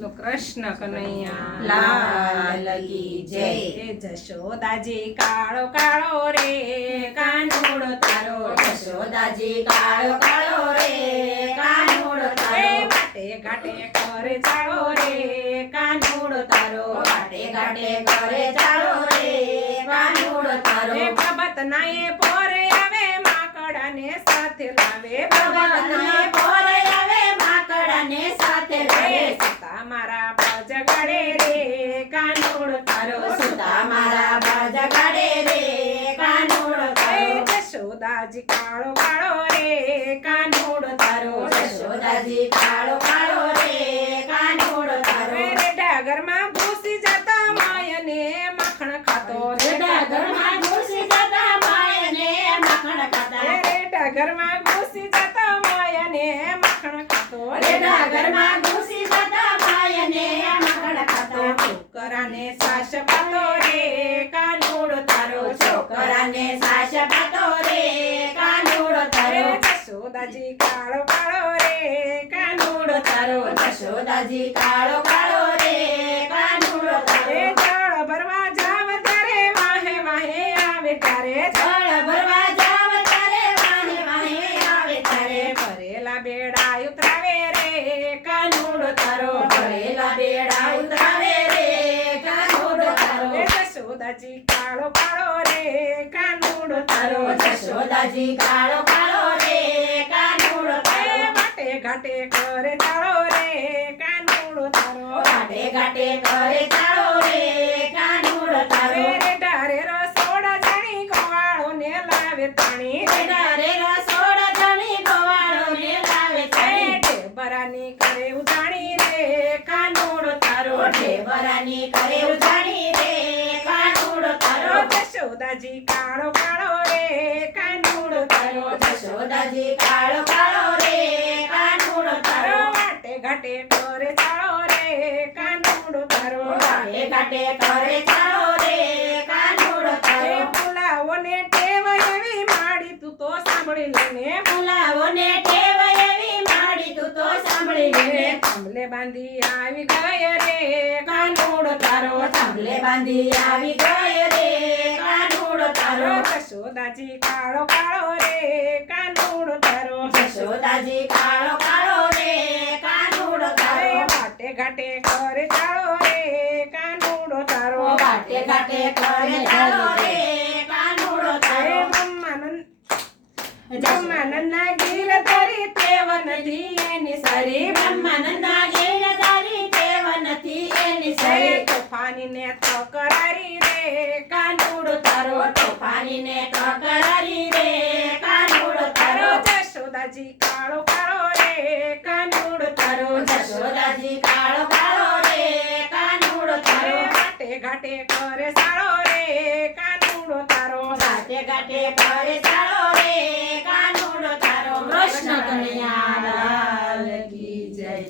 કૃષ્ણ કનૈયા લાલ કી જય. જશોદાજી કાળો કાળો રે કાનુડો તારો યશોદાજી કાળો કાળો રે કાનુડો તારો ઘાટે ઘાટે કરે ચાળો રે કાનુડો તારો ઘાટે ઘાટે કરે ચાળો રે કાનુડો તારો બાબત નાએ પોરે આવે માકડાને સાથે લાવે બાબાને પોરે આવે માકડાને સાથે લાવે સીતા મારા બજગાડે રે કાનુડો તારો સુતા મારા બજગાડે રે કાનુડો તારો જશોદાજી કાળો કાળો રે કાનુડો તારો યશોદાજી કાળો કાળો રે કાનુડો તારો ડાગરમાં ઘૂસી જતા માયને માખણ ખાતો ડાગરમાં ઘૂસી જતા માયને માખણ ખાતા ડાગરમાં ઘૂસી જતા માયને માખણ ખાતો ડાગરમાં ઘૂસી જતા માયને માખણ ખાતો છોકરાને સાસ પાતો રે કાનુડો તારો છોકરાને સાસ પાતો રે કાનુડો તારો જશોદાજી કાળો કાળો રે કાનુડો તારો યશોદાજી કાળો કાળો રે કાનુડો તારો જળ ભરવા જાવ ત્યારે વાહે વાહે આવે ત્યારે જળ ભરવા જાવ ત્યારે વાહે વાહે આવે ત્યારે ભરેલા બેડા ઉતરાવે રે કાનુડો તારો ભરેલા બેડા ઉતરાવે રે કાનુડો તારો જશોદાજી કાળો કાળો રે કાનુડો તારો યશોદાજી કાળો કાળો રે કાનુડો તારો ઘાટે ઘાટે કરે ચાળો રે કાનુડો તારો ઘાટે ઘાટે કરે ચાળો રે કાનુડો તારો ડારે રસોડા જાણી ગોવાળો ને લાવે તાણી રે રસોડ ધણી ગોવાળો ને લાવે તાણી ઢેબરાની કરે ઉજાણી રે કાનુડો તારો ઢેબરાની કરે ઉજાણી રે કાનુડો તારો જશોદાજી કાળો કાળો રે કાનુડો તારો યશોદાજી કાળો કાળો રે કાનુડો તારો ઘાટે ઘાટે કરે ચાળો રે કાનુડો તારો ઘાટે ઘાટે કરે ચાળો રે કાનુડો તારો બોલાવો ને ટેવ એવી માડી તું તો સાંભળી લેને બોલાવો ને ટેવ એવી માડી તું તો સાંભળી લે થાંભલે બાંધી આવી ગયે રે કાનુડો તારો થાંભલે બાંધી આવી ગયો રે કાનુડો તારો જશોદાજી કાળો કાળો રે કાનુડો તારો યશોદાજી કાળો કાળો રે કાનુડો તારો ઘાટે ઘાટે કરે ચાળો રે કાનુડો તારો ઘાટે ઘાટે કરે ચાળો રે કાનુડો તારો બ્રહ્માનંદના ગીર ધરી તેવ નથી એની સરી બ્રહ્માનંદના ગીરધારી દેવ નથી એની સરી તોફાનીને તો કરારી રે કાનુડો તારો તોફાનીને ટકરારી રે કાનુડો તારો જશોદાજી કાળો કાળો રે કાનુડો તારો યશોદાજી કાળો કાળો રે કાનુડો તારો ઘાટે ઘાટે કરે સાળો રે કાનુડો તારો ઘાટે ઘાટે કરે ચાળો રે કાનુડો તારો કૃષ્ણ કનૈયા